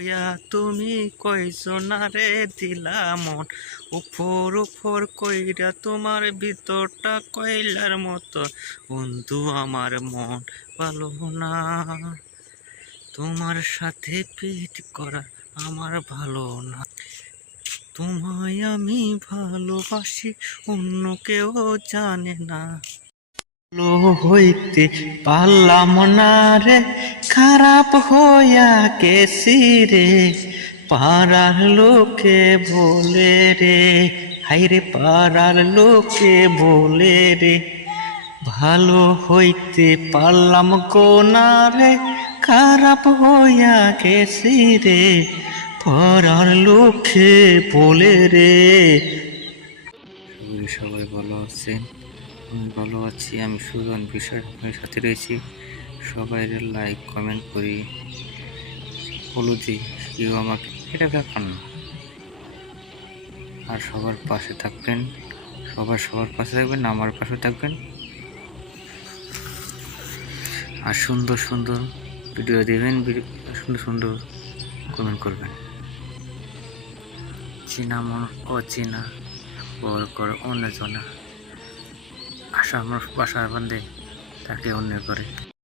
ওয়া তুমি কয়জনারে দিলা মন, উপর উপর কইরা তোমার ভিতরটা কয়লার মতো। বন্ধু আমার মন ভালো না, তোমার সাথে পিট করা আমার ভালো না। তোমায় আমি ভালোবাসি, অন্য কেউ জানে না। ভালো হইতে পারলাম না রে, খারাপ হইয়া গেছি রে। পাড়ার লোকে বলে রে, হাইরে পাড়ার লোকে বলে রে। ভালো হইতে পারলাম গো না রে, খারাপ হইয়া গেছি রে। পাড়ার লোকে বলে রে। সবাই ভালো আছেন, আমি ভালো আছি। আমি সুজন বিষয় আপনার সাথে রয়েছি। সবাই লাইক কমেন্ট করি, ফলো দিই, কেউ আমাকে এটা ব্যাপার না। আর সবার পাশে থাকবেন, সবার পাশে থাকবেন, আমার পাশে থাকবেন। আর সুন্দর সুন্দর ভিডিও দেবেন, সুন্দর সুন্দর কমেন্ট করবেন। চেনা মন অচেনা, বল করে অন্য জনা। আশা আমার বাসার বান্ধে তাকে অন্য করে।